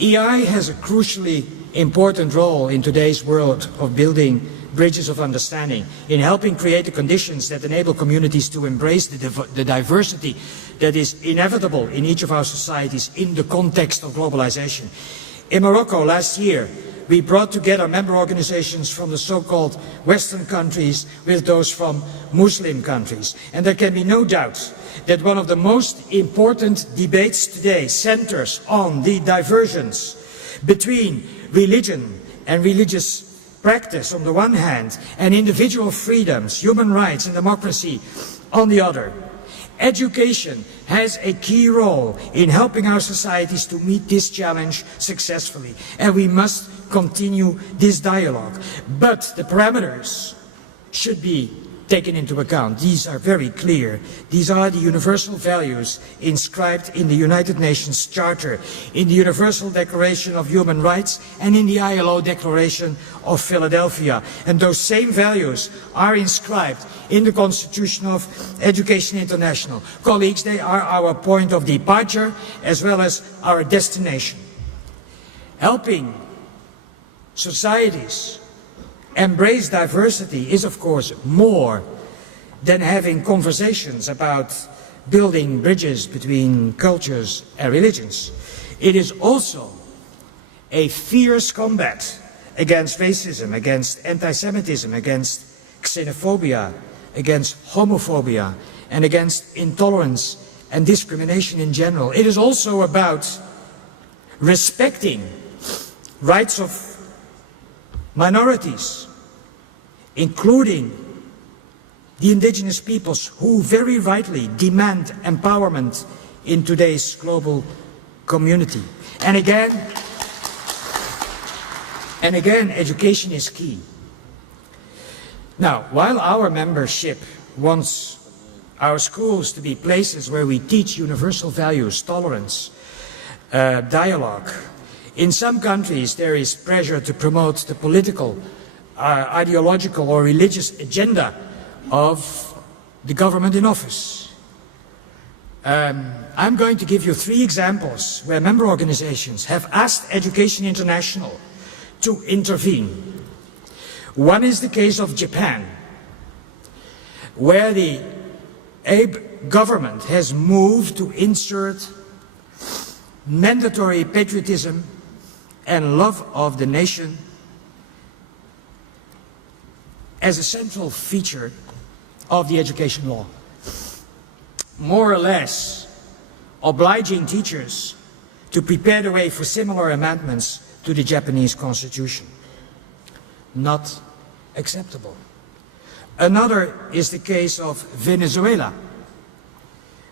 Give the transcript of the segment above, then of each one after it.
EI has a crucially important role in today's world of building bridges of understanding, in helping create the conditions that enable communities to embrace the diversity that is inevitable in each of our societies in the context of globalization. In Morocco last year, we brought together member organizations from the so-called Western countries with those from Muslim countries. And there can be no doubt that one of the most important debates today centers on the divergence between religion and religious practice on the one hand, and individual freedoms, human rights and democracy on the other. Education has a key role in helping our societies to meet this challenge successfully, and we must continue this dialogue. But the parameters should be taken into account. These are very clear. These are the universal values inscribed in the United Nations Charter, in the Universal Declaration of Human Rights, and in the ILO Declaration of Philadelphia. And those same values are inscribed in the Constitution of Education International. Colleagues, they are our point of departure as well as our destination. Helping societies embrace diversity is, of course, more than having conversations about building bridges between cultures and religions. It is also a fierce combat against racism, against anti-Semitism, against xenophobia, against homophobia, and against intolerance and discrimination in general. It is also about respecting rights of minorities, including the indigenous peoples who very rightly demand empowerment in today's global community. And again, education is key. Now, while our membership wants our schools to be places where we teach universal values, tolerance, dialogue, in some countries there is pressure to promote the political, ideological or religious agenda of the government in office. I'm going to give you 3 examples where member organizations have asked Education International to intervene. One is the case of Japan, where the Abe government has moved to insert mandatory patriotism and love of the nation as a central feature of the education law, more or less obliging teachers to prepare the way for similar amendments to the Japanese constitution. Not acceptable. Another is the case of Venezuela,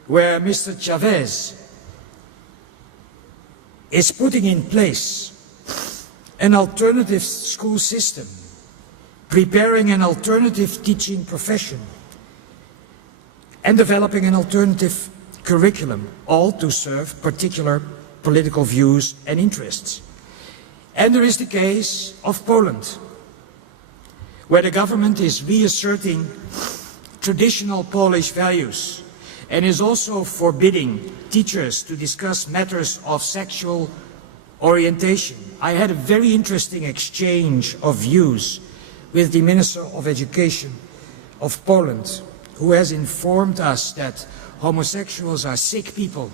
where Mr. Chavez is putting in place an alternative school system, preparing an alternative teaching profession, and developing an alternative curriculum, all to serve particular political views and interests. And there is the case of Poland, where the government is reasserting traditional Polish values and is also forbidding teachers to discuss matters of sexual orientation. I had a very interesting exchange of views with the Minister of Education of Poland, who has informed us that homosexuals are sick people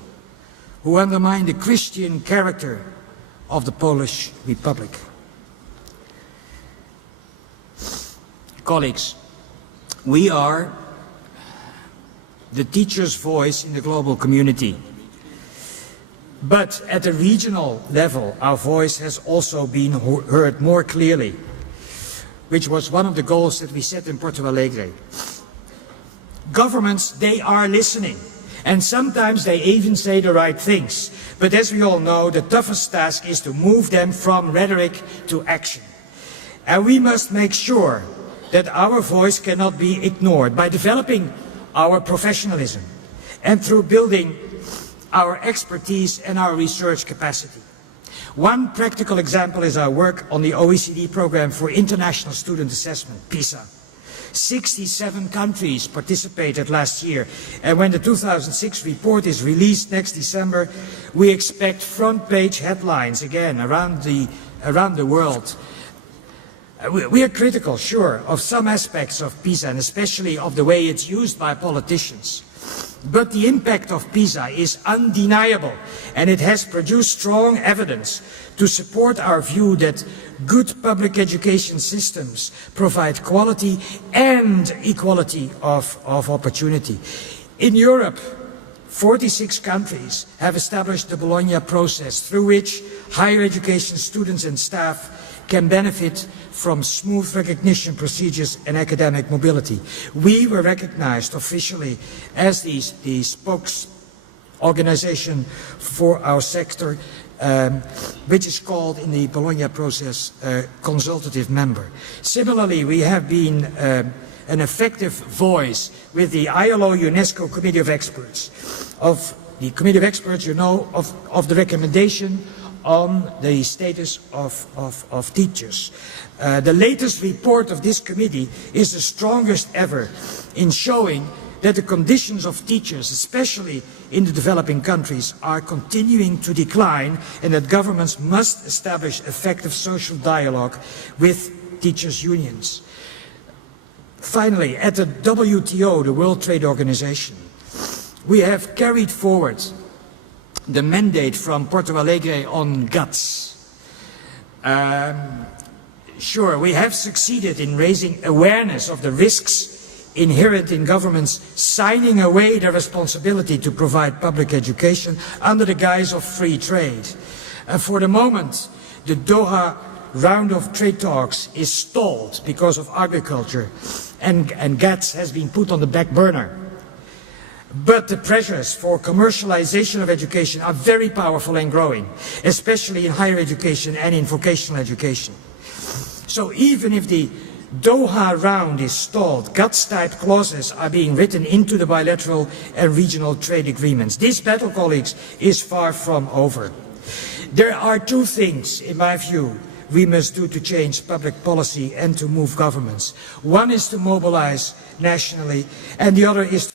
who undermine the Christian character of the Polish Republic. Colleagues, we are the teacher's voice in the global community. But at the regional level, our voice has also been heard more clearly, which was one of the goals that we set in Porto Alegre. Governments, they are listening, and sometimes they even say the right things. But as we all know, the toughest task is to move them from rhetoric to action. And we must make sure that our voice cannot be ignored by developing our professionalism and through building our expertise and our research capacity. One practical example is our work on the OECD program for international student assessment, PISA. 67 countries participated last year, and when the 2006 report is released next December, we expect front-page headlines again around the world. We are critical, sure, of some aspects of PISA, and especially of the way it's used by politicians. But the impact of PISA is undeniable, and it has produced strong evidence to support our view that good public education systems provide quality and equality of opportunity. In Europe, 46 countries have established the Bologna process, through which higher education students and staff can benefit from smooth recognition procedures and academic mobility. We were recognized officially as the spokes organization for our sector, which is called in the Bologna process consultative member. Similarly, we have been an effective voice with the ILO UNESCO Committee of Experts. Of the Committee of Experts, you know, of the recommendation on the status of teachers. The latest report of this committee is the strongest ever in showing that the conditions of teachers, especially in the developing countries, are continuing to decline, and that governments must establish effective social dialogue with teachers' unions. Finally, at the WTO, the World Trade Organization, we have carried forward the mandate from Porto Alegre on GATS. Sure, we have succeeded in raising awareness of the risks inherent in governments signing away their responsibility to provide public education under the guise of free trade. For the moment, the Doha round of trade talks is stalled because of agriculture, and GATS has been put on the back burner. But the pressures for commercialization of education are very powerful and growing, especially in higher education and in vocational education. So even if the Doha round is stalled, GATS-type clauses are being written into the bilateral and regional trade agreements. This battle, colleagues, is far from over. There are two things, in my view, we must do to change public policy and to move governments. One is to mobilize nationally, and the other is